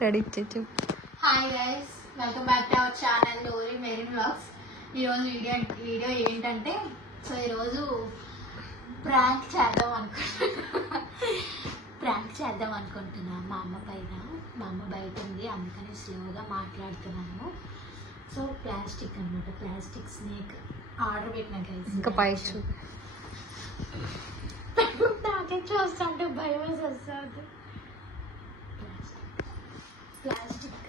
Ready ఇచ్చేచ్చు. Hi guys, welcome back to our channel Dory Marine vlogs. ఈరోజు video ఏంటంటే, so ఈరోజు prank చేద్దాం అనుకుంటున్నా మా అమ్మ పైన. మా అమ్మ బయట ఉంది, అందుకని స్లోగా మాట్లాడుతున్నాను. సో ప్లాస్టిక్ అనమాట, ప్లాస్టిక్ స్నేక్ ఆర్డర్ పెట్టినా గైస్. ఇంకా పైచు నాకే చూస్తుంటే భయం వస్తుంది. ప్లాస్టిక్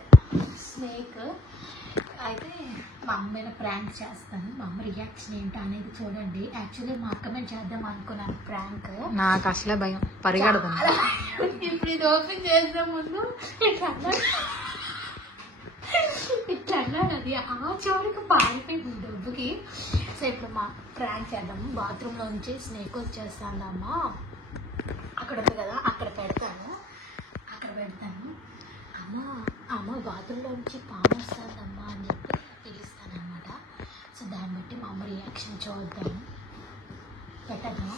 స్నేక్ అయితే మా అమ్మ మీద ప్రాంక్ చేస్తాను. మా అమ్మ రియాక్షన్ ఏంటో అనేది చూడండి. యాక్చువల్లీ మా అక్క మీద చేద్దాం అనుకున్నాను ప్రాంక్. నాకు అసలే భయం, పరిగెడదాం. ఇప్పుడు ఇది ఓపెన్ చేసే ముందు ఇట్లా అది ఆ చివరికి పారిపోయింది డబ్బుకి. సో ఇప్పుడు మా ప్రాంక్ చేద్దాము. బాత్రూంలో నుంచి స్నేక్ వచ్చేస్తానమ్మా, అక్కడ ఉంది కదా, అక్కడ పెడతాను. అమ్మ బాత్రూంలో నుంచి పాము వస్తుందమ్మా అని చెప్పి పిలుస్తానమాట. సో దాన్ని బట్టి మా అమ్మ రియాక్షన్ చూద్దాము. పెట్టద్దామా?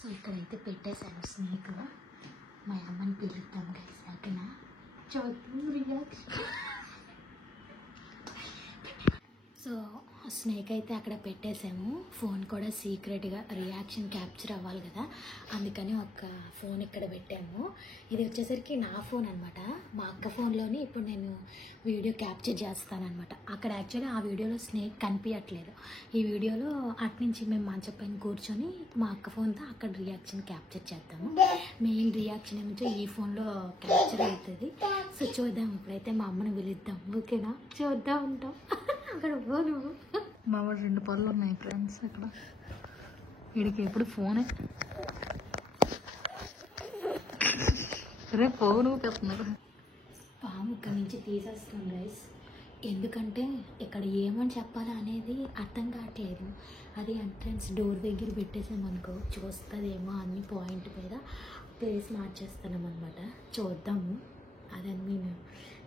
సో ఇక్కడైతే పెట్టేశాను స్నేక్. మా అమ్మని పిలుద్దాం గైస్, ఓకేనా? చూద్దాం రియాక్షన్. సో స్నేక్ అయితే అక్కడ పెట్టేసాము. ఫోన్ కూడా సీక్రెట్గా రియాక్షన్ క్యాప్చర్ అవ్వాలి కదా, అందుకని ఒక ఫోన్ ఇక్కడ పెట్టాము. ఇది వచ్చేసరికి నా ఫోన్ అనమాట. మా అక్క ఫోన్లోని ఇప్పుడు నేను వీడియో క్యాప్చర్ చేస్తానమాట. అక్కడ యాక్చువల్లీ ఆ వీడియోలో స్నేక్ కనిపించట్లేదు. ఈ వీడియోలో అట్నుంచి మేము మంచం పైన కూర్చొని మా అక్క ఫోన్తో అక్కడ రియాక్షన్ క్యాప్చర్ చేద్దాము. మెయిన్ రియాక్షన్ ఏమిటో ఈ ఫోన్లో క్యాప్చర్ అవుతుంది. సో చూద్దాం. ఇప్పుడైతే మా అమ్మని పిలుద్దాం, ఓకేనా? చూద్దాం ఉంటాం. అక్కడ ఫోను మా వాడు 2 పళ్ళు ఉన్నాయి ఫ్రెండ్స్ అక్కడ. వీడికి ఎప్పుడు ఫోనే. రేపు ఫోన్ ఊపుతున్నారు. పాము ఇక్కడి నుంచి తీసేస్తాం గైస్, ఎందుకంటే ఇక్కడ ఏమని చెప్పాలా అనేది అర్థం కావట్లేదు. అది ఎంట్రన్స్ డోర్ దగ్గర పెట్టేసామనుకో చూస్తుందేమో అన్ని పాయింట్ మీద ప్లేస్ మార్చేస్తున్నాం అనమాట. చూద్దాము అదన్నీ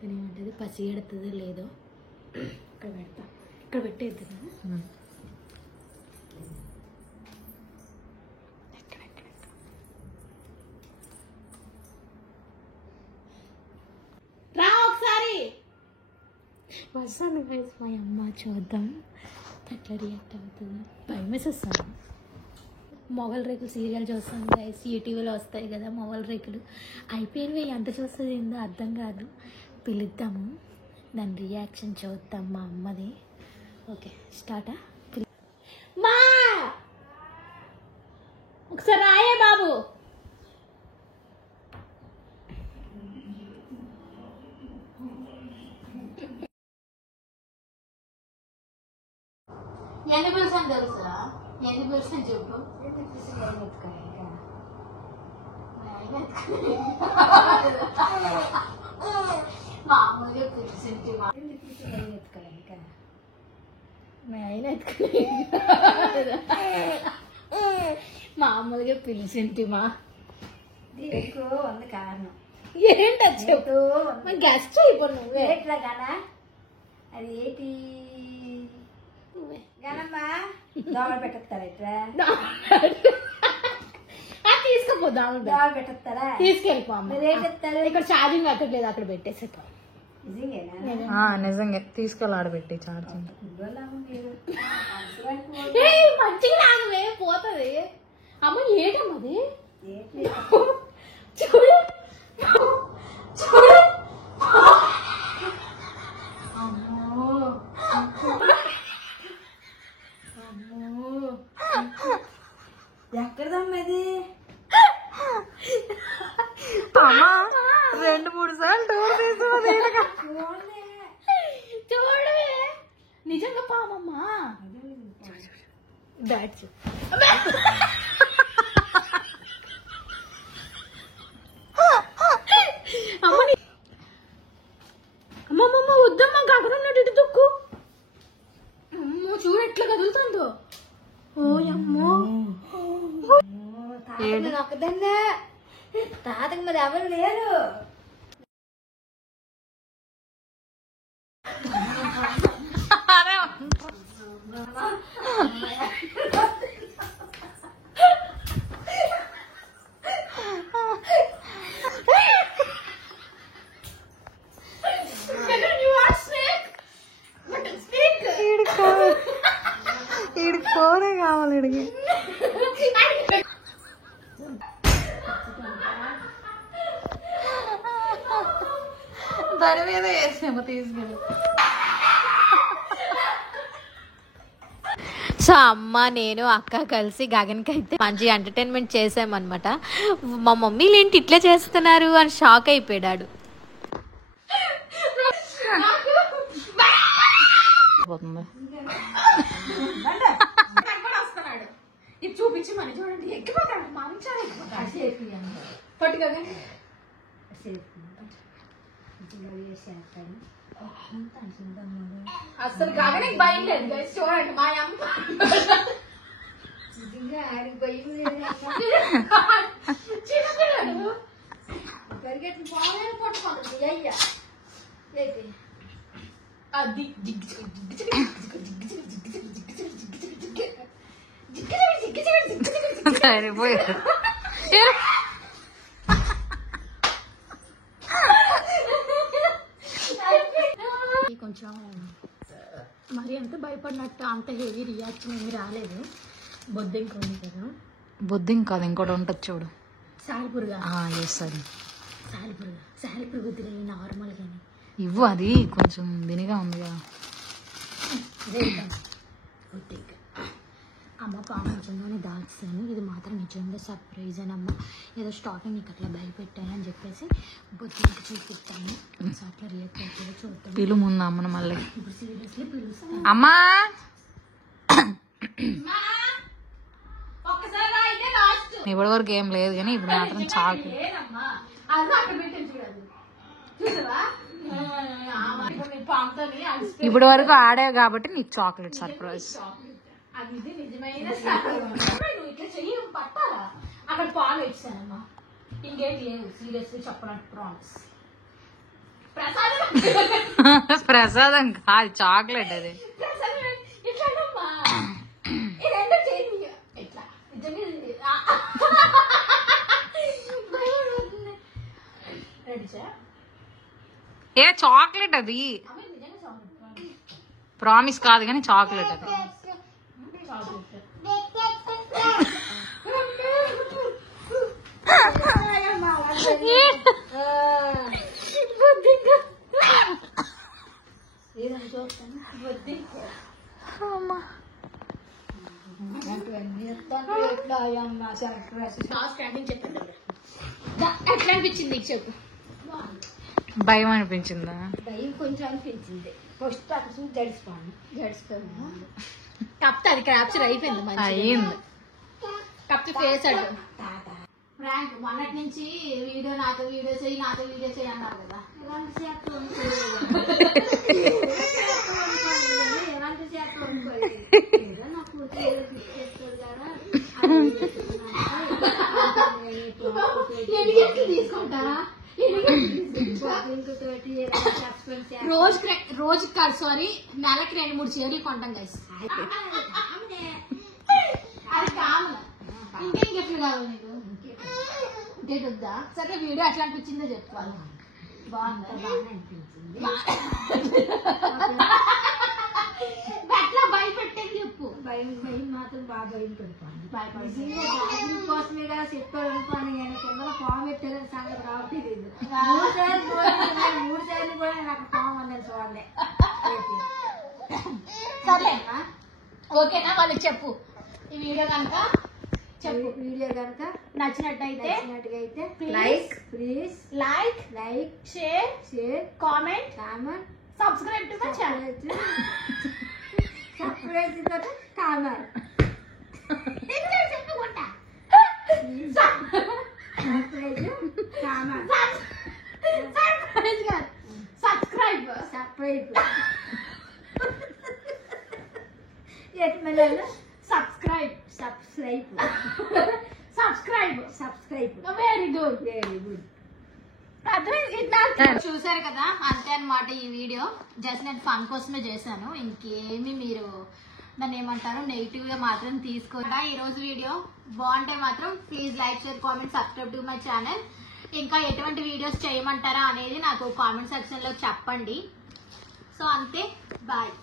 ఏమంటుంది, పసిగడుతుందో లేదో. ఇక్కడ పెడతా, ఇక్కడ పెట్టేద్దు కదా. రా ఒకసారి వస్తాను గైస్. మా అమ్మ చూద్దాం ఎట్లా రియాక్ట్ అవుతుంది. భయం వేసేస్తాను. మొగల్ రేకులు సీరియల్ చూస్తాను గైస్, ఈటీవీలో వస్తాయి కదా మొగల్ రేకులు. అయిపోయినవి ఎంత చూస్తుంది ఏందో అర్థం కాదు. పిలుద్దాము, దాని రియాక్షన్ చూద్దాం మా అమ్మది. ఓకే స్టార్టా? మా ఒకసారి రాయే బాబు. ఎన్ని పిలుసాను తెలుసా? ఎన్ని పిలుసాను చెప్పు. మామూలుగా పిలిచింటి మామూలుగా పిలిచింటిమా. ఉంది కారణం ఏంట చెప్పు. గెస్ట్ అయిపోయి నువ్వే ఎట్లా గానా అది ఏంటి గనమ్మా దోమలు పెట్టేస్తారా? ఇట్లా తీసుకుపోదాం. దోమలు పెట్టేస్తారా? తీసుకెళ్ళిపో. రేటెత్తారు ఇక్కడ ఛార్జింగ్ అక్కర్లేదు, అక్కడ పెట్టేసే. నిజంగా తీసుకెళ్ళి ఆడబెట్టి ఛార్జింగ్. మంచిగా రాగమే పోతుంది. అమ్మ ఏటమ్మది చూడు చూడు. ఎక్కడదమ్మది? 2-3 సార్లు డోర్ తీసుకోవాలి. చూడవే నిజంగా పామమ్మా. బ్యాట్స్ అమ్మని అమ్మమ్మ వద్దమ్మా, అక్కడ ఉన్నట్టు ఇటు దుక్కు. అమ్మో చూడు ఎట్లా కదులుతుందో. ఓ అమ్మో ఒక్కదన్నే తాతకి మరి ఎవరు లేరు. ఫోనే కావాలి ఇడికి. దాని మీద వేసాము తీసుకెళ్ళి. సో అమ్మ నేను అక్క కలిసి గగన్కి అయితే మంచి ఎంటర్టైన్మెంట్ చేసామన్నమాట. మా మమ్మీలు ఏంటి ఇట్లా చేస్తున్నారు అని షాక్ అయిపోయాడు. చూపించి మరి చూడండి ఎక్కిపోతాడు అసలు గగనకి భయం లేదు గైస్. చూడండి మా అమ్మ చిన్నపిల్లలు పరిగెత్తి బాగా పట్టుకోండి అయ్యా అది సరిపోయారు. కొంచెం మరి అంత భయపడినట్టు అంత హెవీ రియాక్షన్ ఏమి రాలేదు. బొద్దింక ఉంది కదా. బొద్దింక కాదు ఇంకోటి ఉంటుంది చూడు. సాలిపురుగా సరే సాలిపురుగు తిరిగి నార్మల్గానే ఇవ్వు. అది కొంచెం దినిగా ఉంది కదా. బొద్దింక అమ్మ పాపంలోనే దాల్చాను. ఇది మాత్రం నిజంగా సర్ప్రైజ్ అని అమ్మ ఏదో స్టార్టింగ్ నీకు అట్లా భయపెట్టాను అని చెప్పేసి బొద్దింక చూపిస్తాను. అట్లా రియాక్ట్ అవుతుందో చూద్దాం. పిలు ముందు అమ్మను మళ్ళీ. ఇప్పుడు సీరియస్లీ పిలుస్తాను. అమ్మా ఇప్పటి వరకు ఏం లేదు కానీ ఇప్పుడు మాత్రం చాకు. ఇప్పటి వరకు ఆడావు కాబట్టి నీకు చాక్లెట్ సర్ప్రైజ్. అది నిజమైన నువ్వు ఇట్లా చెయ్యి పట్టాలా. అక్కడ పాలు ఇచ్చానమ్మా. ఇంకేంటి లేదు సీరియస్లీ చెప్పడానికి ప్రామిస్. ప్రసాదం కాదు చాక్లెట్ అది. ఇట్లామ్మా ఇదేంటో చేయి ఇట్లా నిజంగా ఏ చాక్లెట్ అది ప్రామిస్ కాదు కానీ చాక్లెట్ అది. ఎట్లా అనిపించింది చెప్పు. భయం అనిపించిందా? భయం కొంచెం అనిపించింది. ఫస్ట్ అక్కడ చూసి జడిచిపోయాను. కప్తే అది క్యాప్చర్ అయిపోయింది. అయ్యింది. కప్తే ఫేస్ అడు ఫ్రాంక్ మొన్నటి నుంచి వీడియో నాతో వీడియో చేయి అన్నారు కదా. తీసుకుంటారా రోజు కాదు సారీ నెలకి 2-3 చీరలు కొంటాం గైస్. అది కామన్. ఇంకెట్లు కావాలి నీకు ఇంకేటి వద్దా? సరే వీడియో ఎట్లా అనిపించిందో చెప్పుకోవాలి. బాగుందా? బాగా అనిపించింది. ఎట్లా భయపెట్టేది చెప్పు. భయం మాత్రం బాగా భయం పెడతాను. కోసమే కదా చెప్పాడు అనుకోని నేను కింద పాము పెట్టేదని సంగతి కాబట్టి తెలియదు. 3 సార్లు కూడా నాకు పాము అన్నది చూడండి. సర్లేనా ఓకేనా వాళ్ళకి చెప్పు. ఈ వీడియో కనుక నచ్చినట్టయితే please like share comment subscribe to my channel. Subscribe very good. చూసారు కదా అంతే అన్నమాట ఈ వీడియో. జస్ట్ నేను ఫన్ కోసమే చేశాను. ఇంకేమి మీరు దాన్ని ఏమంటారు నెగిటివ్ గా మాత్రం తీసుకోండి. ఈ రోజు వీడియో బాగుంటే మాత్రం please like share comment subscribe to my channel. ఇంకా ఎటువంటి వీడియోస్ చేయమంటారా అనేది నాకు కామెంట్ సెక్షన్ లో చెప్పండి. సో అంతే బాయ్.